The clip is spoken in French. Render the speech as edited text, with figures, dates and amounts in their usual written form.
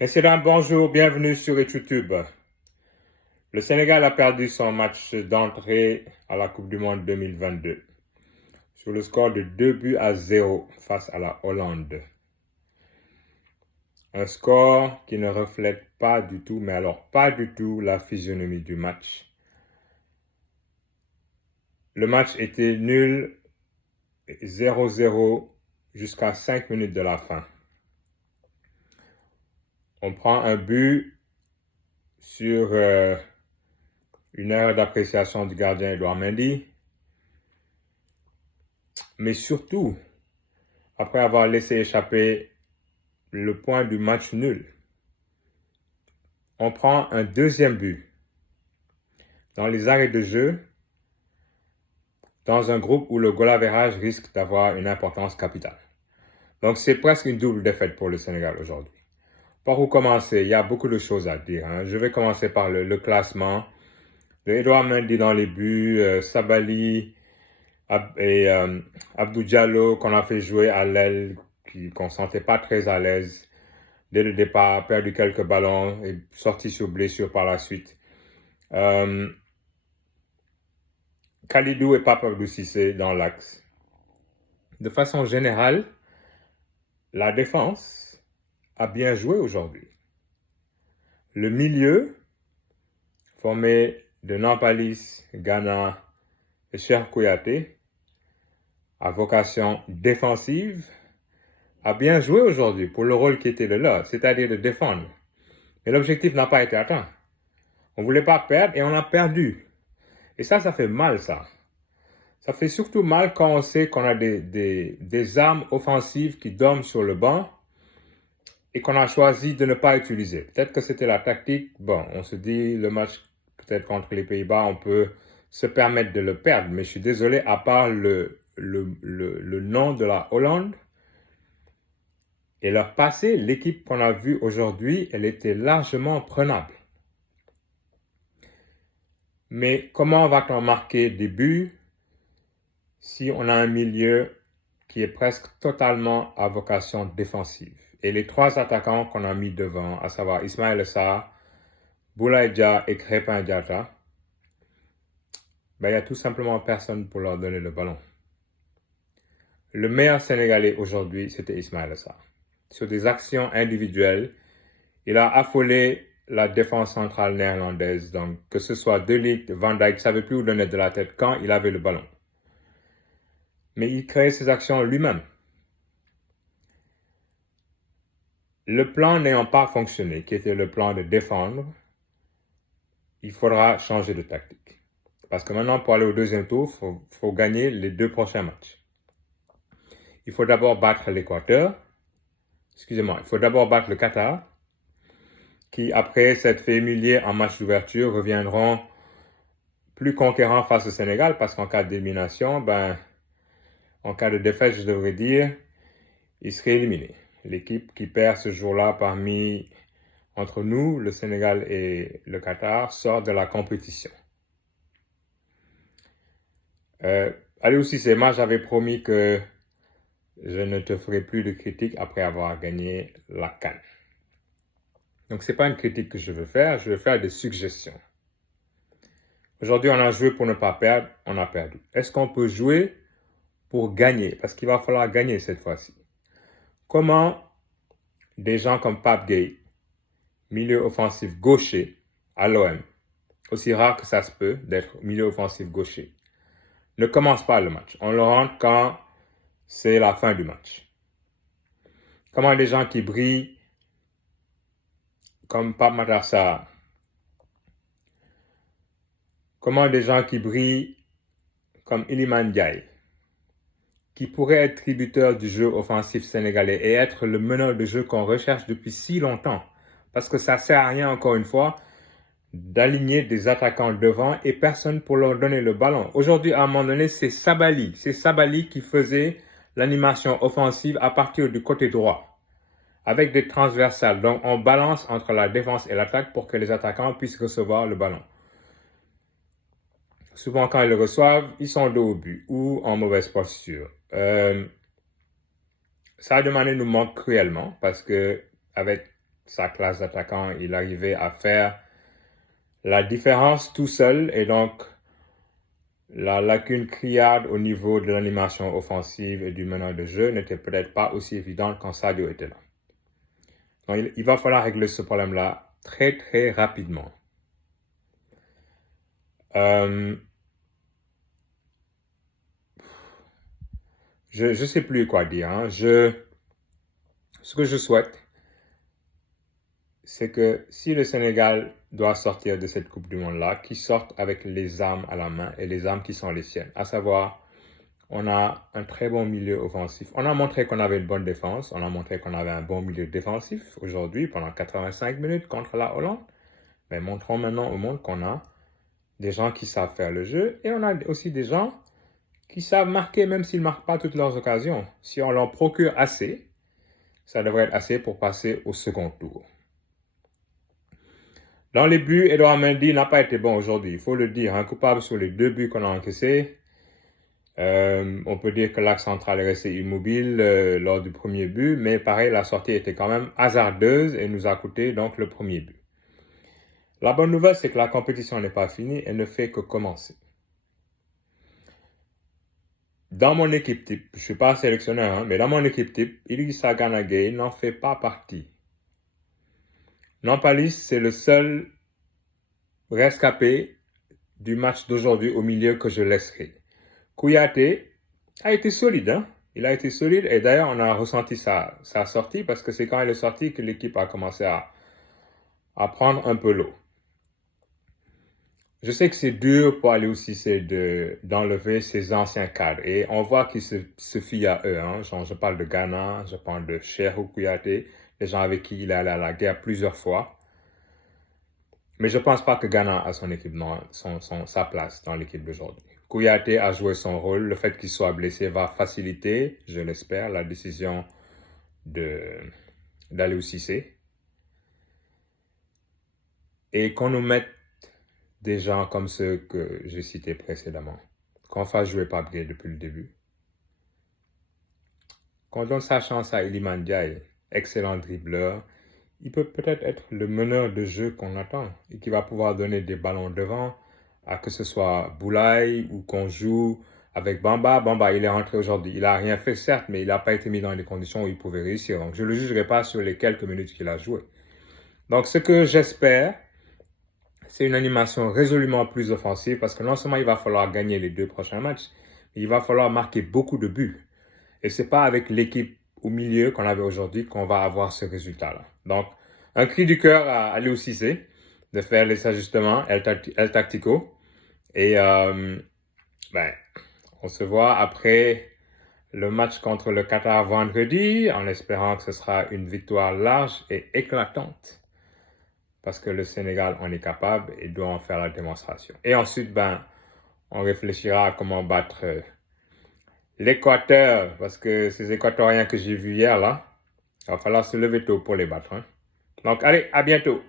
Messieurs, dames, bonjour, bienvenue sur YouTube. Le Sénégal a perdu son match d'entrée à la Coupe du Monde 2022 sur le score de 2-0 face à la Hollande. Un score qui ne reflète pas du tout, mais alors pas du tout la physionomie du match. Le match était nul, 0-0 jusqu'à 5 minutes de la fin. On prend un but sur une erreur d'appréciation du gardien Edouard Mendy. Mais surtout, après avoir laissé échapper le point du match nul, on prend un deuxième but dans les arrêts de jeu, dans un groupe où le goal average risque d'avoir une importance capitale. Donc c'est presque une double défaite pour le Sénégal aujourd'hui. Par où commencer? Il y a beaucoup de choses à dire. Je vais commencer par le classement. Edouard Mendy dans les buts, Sabali et Abdou Diallo qu'on a fait jouer à l'aile, qu'on ne sentait pas très à l'aise. Dès le départ, perdu quelques ballons et sorti sur blessure par la suite. Kalidou et Pape Abdou Cissé dans l'axe. De façon générale, la défense a bien joué aujourd'hui. Le milieu, formé de Nampalis, Ghana et Cheikh Kouyaté, à vocation défensive, a bien joué aujourd'hui pour le rôle qui était le leur, c'est-à-dire de défendre. Mais l'objectif n'a pas été atteint. On ne voulait pas perdre et on a perdu. Et ça fait mal, ça. Ça fait surtout mal quand on sait qu'on a des armes offensives qui dorment sur le banc et qu'on a choisi de ne pas utiliser. Peut-être que c'était la tactique. Bon, on se dit, le match peut-être contre les Pays-Bas, on peut se permettre de le perdre. Mais je suis désolé, à part le nom de la Hollande et leur passé, l'équipe qu'on a vue aujourd'hui, elle était largement prenable. Mais comment va-t-on marquer des buts si on a un milieu qui est presque totalement à vocation défensive? Et les trois attaquants qu'on a mis devant, à savoir Ismaïla Sarr, Boulaye Dia et Krépin Diatta, il n'y a tout simplement personne pour leur donner le ballon. Le meilleur Sénégalais aujourd'hui, c'était Ismaïla Sarr. Sur des actions individuelles, il a affolé la défense centrale néerlandaise. Donc, que ce soit De Ligt, Van Dijk, ne savait plus où donner de la tête quand il avait le ballon. Mais il créait ses actions lui-même. Le plan n'ayant pas fonctionné, qui était le plan de défendre, il faudra changer de tactique. Parce que maintenant, pour aller au deuxième tour, il faut gagner les 2 prochains matchs. Il faut d'abord battre l'Équateur. Il faut d'abord battre le Qatar, qui, après s'être fait humilier en match d'ouverture, reviendront plus conquérants face au Sénégal, parce qu'en cas d'élimination, en cas de défaite, je devrais dire, ils seraient éliminés. L'équipe qui perd ce jour-là entre nous, le Sénégal et le Qatar, sort de la compétition. Aliou Cissé, moi j'avais promis que je ne te ferai plus de critiques après avoir gagné la CAN. Donc ce n'est pas une critique que je veux faire des suggestions. Aujourd'hui, on a joué pour ne pas perdre, on a perdu. Est-ce qu'on peut jouer pour gagner? Parce qu'il va falloir gagner cette fois-ci. Comment des gens comme Pape Gueye, milieu offensif gaucher à l'OM, aussi rare que ça se peut d'être milieu offensif gaucher, ne commence pas le match. On le rentre quand c'est la fin du match. Comment des gens qui brillent comme Pape Matar Sarr, comment des gens qui brillent comme Iliman Ndiaye, qui pourraient être tributeurs du jeu offensif sénégalais et être le meneur de jeu qu'on recherche depuis si longtemps, parce que ça ne sert à rien, encore une fois, d'aligner des attaquants devant et personne pour leur donner le ballon. Aujourd'hui, à un moment donné, c'est Sabali qui faisait l'animation offensive à partir du côté droit, avec des transversales. Donc, on balance entre la défense et l'attaque pour que les attaquants puissent recevoir le ballon. Souvent, quand ils le reçoivent, ils sont dos au but ou en mauvaise posture. Sadio Mané nous manque cruellement parce que avec sa classe d'attaquant, il arrivait à faire la différence tout seul et donc la lacune criarde au niveau de l'animation offensive et du meneur de jeu n'était peut-être pas aussi évidente quand Sadio était là. Donc il va falloir régler ce problème-là très très rapidement. Je sais plus quoi dire. Hein. Ce que je souhaite, c'est que si le Sénégal doit sortir de cette Coupe du Monde-là, qu'il sorte avec les armes à la main et les armes qui sont les siennes. À savoir, on a un très bon milieu offensif. On a montré qu'on avait une bonne défense. On a montré qu'on avait un bon milieu défensif aujourd'hui pendant 85 minutes contre la Hollande. Mais montrons maintenant au monde qu'on a des gens qui savent faire le jeu et on a aussi des gens qui savent marquer même s'ils ne marquent pas toutes leurs occasions. Si on leur procure assez, ça devrait être assez pour passer au second tour. Dans les buts, Edouard Mendy n'a pas été bon aujourd'hui, il faut le dire. Un coupable sur les 2 buts qu'on a encaissés. On peut dire que l'axe central est resté immobile lors du premier but, mais pareil, la sortie était quand même hasardeuse et nous a coûté donc le premier but. La bonne nouvelle, c'est que la compétition n'est pas finie, elle ne fait que commencer. Dans mon équipe type, je ne suis pas sélectionneur, hein, mais dans mon équipe type, Idrissa Gana Gueye n'en fait pas partie. Nampalys, c'est le seul rescapé du match d'aujourd'hui au milieu que je laisserai. Kouyaté a été solide, hein? Il a été solide et d'ailleurs on a ressenti sa sortie parce que c'est quand il est sorti que l'équipe a commencé à prendre un peu l'eau. Je sais que c'est dur pour Aliou Cissé d'enlever ses anciens cadres et on voit qu'il se fie à eux. Hein? Genre, je parle de Ghana, je parle de Cheikhou Kouyaté, les gens avec qui il est allé à la guerre plusieurs fois. Mais je ne pense pas que Ghana a son équipe, sa place dans l'équipe d'aujourd'hui. Kouyaté a joué son rôle. Le fait qu'il soit blessé va faciliter, je l'espère, la décision d'Aliou Cissé. Et qu'on nous mette des gens comme ceux que j'ai cités précédemment. Qu'on fasse jouer Pape Gueye depuis le début. Qu'on donne sa chance à Iliman Ndiaye, excellent dribbleur. Il peut peut-être être le meneur de jeu qu'on attend et qui va pouvoir donner des ballons devant, à que ce soit Boulaye ou qu'on joue avec Bamba. Bamba, il est rentré aujourd'hui. Il n'a rien fait, certes, mais il n'a pas été mis dans des conditions où il pouvait réussir. Donc, je ne le jugerai pas sur les quelques minutes qu'il a joué. Donc, ce que j'espère, c'est une animation résolument plus offensive parce que non seulement il va falloir gagner les 2 prochains matchs, mais il va falloir marquer beaucoup de buts. Et c'est pas avec l'équipe au milieu qu'on avait aujourd'hui qu'on va avoir ce résultat-là. Donc, un cri du cœur à Aliou Cissé de faire les ajustements El Tactico. Et on se voit après le match contre le Qatar vendredi, en espérant que ce sera une victoire large et éclatante. Parce que le Sénégal en est capable et doit en faire la démonstration. Et ensuite, on réfléchira à comment battre l'Équateur, parce que ces Équatoriens que j'ai vus hier, là, il va falloir se lever tôt pour les battre. Hein. Donc, allez, à bientôt.